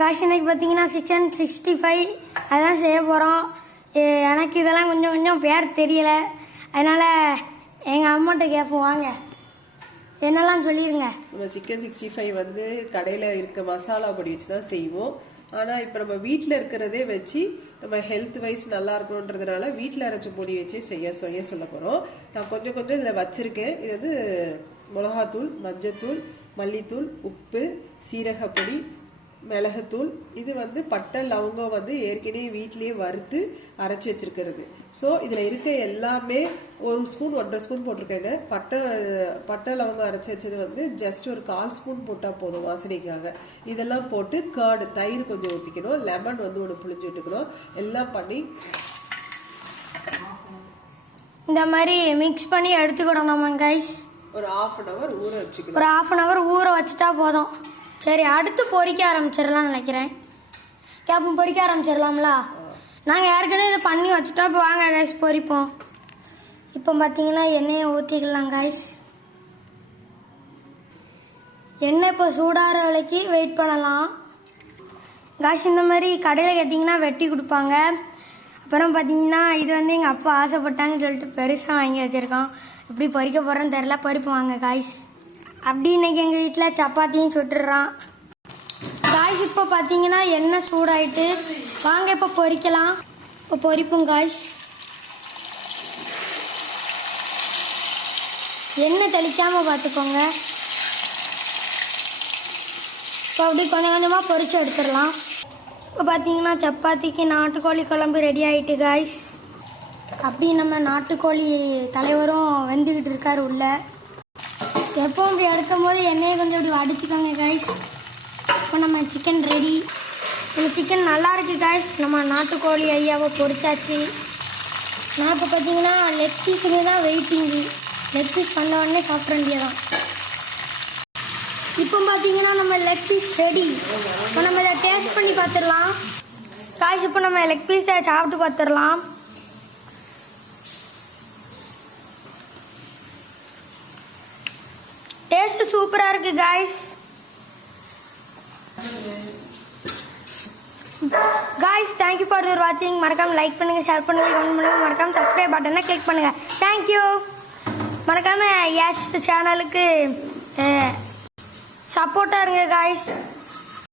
Guys இன்னைக்கு பார்த்தீங்கன்னா chicken 65 அதான் செய்ய போகிறோம். எனக்கு இதெல்லாம் கொஞ்சம் கொஞ்சம் பேர் தெரியலை, அதனால் எங்கள் அம்மாட்ட கேட்போம். வாங்க, என்னெல்லாம் சொல்லிடுங்க. நம்ம சிக்கன் 65 வந்து கடையில் இருக்க மசாலா பொடி வச்சு தான் செய்வோம். ஆனால் இப்போ நம்ம வீட்டில் இருக்கிறதே வச்சு நம்ம ஹெல்த் வைஸ் நல்லா இருக்கணுன்றதுனால வீட்டில் அரைச்ச பொடி வச்சு செய்ய சொல்ல போகிறோம். நான் கொஞ்சம் கொஞ்சம் இதில் வச்சுருக்கேன். இது வந்து மிளகாத்தூள், மஞ்சத்தூள், மல்லித்தூள், உப்பு, சீரகப்பொடி, மிளகுத்தூள். இது வந்து பட்டை லவங்கம் வந்து ஏற்கனவே வீட்டிலேயே வறுத்து அரைச்சி வச்சிருக்கிறது. ஸோ இதில் இருக்க எல்லாமே 1 ஸ்பூன் 1.5 ஸ்பூன் போட்டிருக்கேங்க. பட்டை லவங்கம் அரைச்சி வச்சது வந்து ஜஸ்ட் ஒரு 1/4 ஸ்பூன் போட்டால் போதும் வாசனைக்காக. இதெல்லாம் போட்டு கர்டு, தயிர் கொஞ்சம் ஊற்றிக்கணும், லெமன் வந்து ஒன்று புளிஞ்சு விட்டுக்கணும். எல்லாம் பண்ணி இந்த மாதிரி மிக்ஸ் பண்ணி எடுத்துக்கிடணும் நம்ம கைஸ். ஒரு 1/2 hour ஊற வச்சுக்கணும். ஒரு 1/2 hour ஊற வச்சுட்டா போதும். சரி, அடுத்து பொரிக்க ஆரம்பிச்சிடலாம்னு நினைக்கிறேன். கேப்பும் பொரிக்க ஆரம்பிச்சிடலாம்ல. நாங்கள் ஏற்கனவே இதை பண்ணி வச்சுட்டோம். இப்போ வாங்க கைஸ் பொரிப்போம். இப்போ பார்த்தீங்கன்னா எண்ணெயை ஊற்றிக்கலாம் கைஸ். எண்ணெய் இப்போ சூடாகிற விலைக்கு வெயிட் பண்ணலாம் கைஸ். இந்த மாதிரி கடையில் கேட்டிங்கன்னா வெட்டி கொடுப்பாங்க. அப்புறம் பார்த்தீங்கன்னா இது வந்து எங்கள் அப்பா ஆசைப்பட்டாங்கன்னு சொல்லிட்டு பெருசாக வாங்கி வச்சுருக்கோம். எப்படி பொரிக்க போகிறேன்னு தெரில. பறிப்புவாங்க காய்ஸ். அப்படி இன்னைக்கு எங்கள் வீட்டில் சப்பாத்தியும் சுட்டுடுறான் காய்ஸ். இப்போ பார்த்தீங்கன்னா எண்ணெய் சூடாயிட்டு வாங்க இப்போ பொரிக்கலாம். இப்போ பொரிப்போம் காய்ஸ். எண்ணெய் தெளிக்காமல் பார்த்துக்கோங்க. இப்போ அப்படி கொஞ்சம் கொஞ்சமாக பொரிச்சு எடுத்துடலாம். இப்போ பார்த்தீங்கன்னா சப்பாத்திக்கு நாட்டுக்கோழி குழம்பு ரெடி ஆகிட்டு காய்ஸ். அப்படி நம்ம நாட்டுக்கோழி தலைவரும் வெந்துக்கிட்டு இருக்காரு உள்ள. எப்பவும் இப்படி எடுக்கும் போது எண்ணெயை கொஞ்சம் இப்படி வடிச்சுக்கோங்க கைஸ். இப்போ நம்ம சிக்கன் ரெடி. இந்த சிக்கன் நல்லா இருக்கு கைஸ். நம்ம நாட்டுக்கோழி ஐயாவை பொரிச்சாச்சு. நான் இப்போ பார்த்தீங்கன்னா லெக் பீஸுக்கு தான் வெயிட்டிங்கு. லெக் பீஸ் பண்ண உடனே சாப்பிட வேண்டியதான். இப்போ பார்த்தீங்கன்னா நம்ம லெக் பீஸ் ரெடி. இப்போ நம்ம இதை டேஸ்ட் பண்ணி பார்த்துடலாம் கைஸ். இப்போ நம்ம லெக் பீஸை சாப்பிட்டு பார்த்துடலாம். டேஸ்ட் சூப்பரா இருக்கு guys. Thank you for your watching. மறக்காம லைக் பண்ணுங்க, ஷேர் பண்ணுங்க, கமெண்ட் பண்ணுங்க, மறக்காம சப்ஸ்கிரைப் பட்டனை கிளிக் பண்ணுங்க. Thank you. மறக்காம யாஷ் சேனலுக்கு சப்போர்ட்டா இருங்க गाइस.